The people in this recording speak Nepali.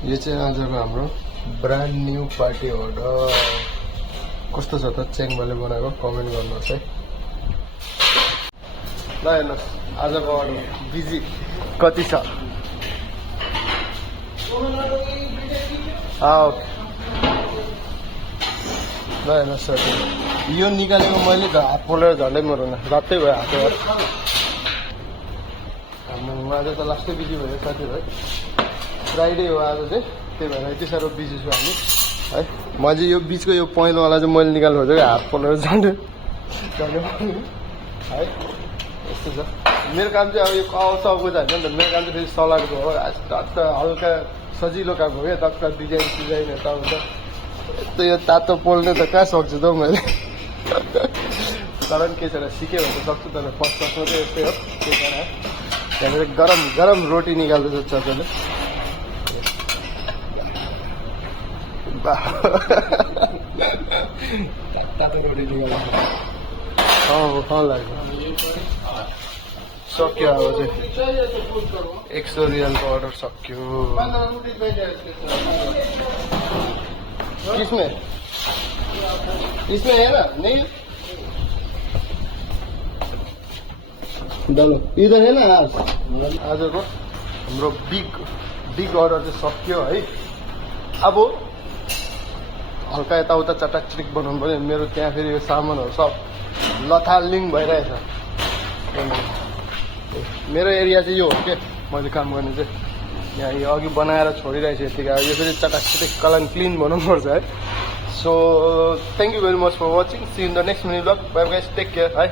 यो चाहिँ आजको हाम्रो ब्रान्ड न्यू पार्टी अर्डर कस्तो छ त च्याङबाले बनाएको कमेन्ट गर्नुहोस् है। ल हेर्नुहोस् आजको अर्डर बिजी कति छ। ओके ल हेर्नुहोस् सर यो निकालेको मैले हात पोलेर झन्डै मरुन रत्तै भयो हातबाट। आज त लास्टै बिजी भयो साथीभाइ, फ्राइडे हो आज चाहिँ, त्यही भएर यति साह्रो बिजी छु हामी है। मैले यो बिचको यो पहेँलोवाला चाहिँ मैले निकाल्नु खोजेको हात पोलेर झन्डै है। यस्तो छ मेरो काम चाहिँ। अब यो साउको चाहिँ होइन नि त, मेरो काम चाहिँ फेरि सलाडको हो। टक्क हल्का सजिलो काम हो क्या, टक्क डिजाइन सिजाइन यताउता। यस्तो यो तातो पोल्ने त कहाँ सक्छु त मैले। तर पनि के छैन, सिक्यो भने त सक्छु। तर फर्स्टमा चाहिँ यस्तै हो। के छैन त्यहाँनिर गरम गरम रोटी निकाल्दैछ चाचाले। तातो रोटी निकाल्दैछ। लाग्यो सक्यो अब चाहिँ 100 रियालको अर्डर सक्यो। इसमें है ना नहीं डलो इधर है ना। आजको हाम्रो बिग अर्डर चाहिँ सक्यो है। अब हल्का यताउता चटाकचिटिक बनाउनु पर्यो। मेरो त्यहाँ फेरि यो सामानहरू सब लथालिङ भइरहेछ। मेरो एरिया चाहिँ यो हो के, मैले काम गर्ने चाहिँ यहाँ यो अघि बनाएर छोडिरहेको छु यतिकै। यो फेरि चटाकचिटिक क्लिन बनाउनु पर्छ है। So thank you very much for watching. See in the next mini blog. Bye guys, take care है।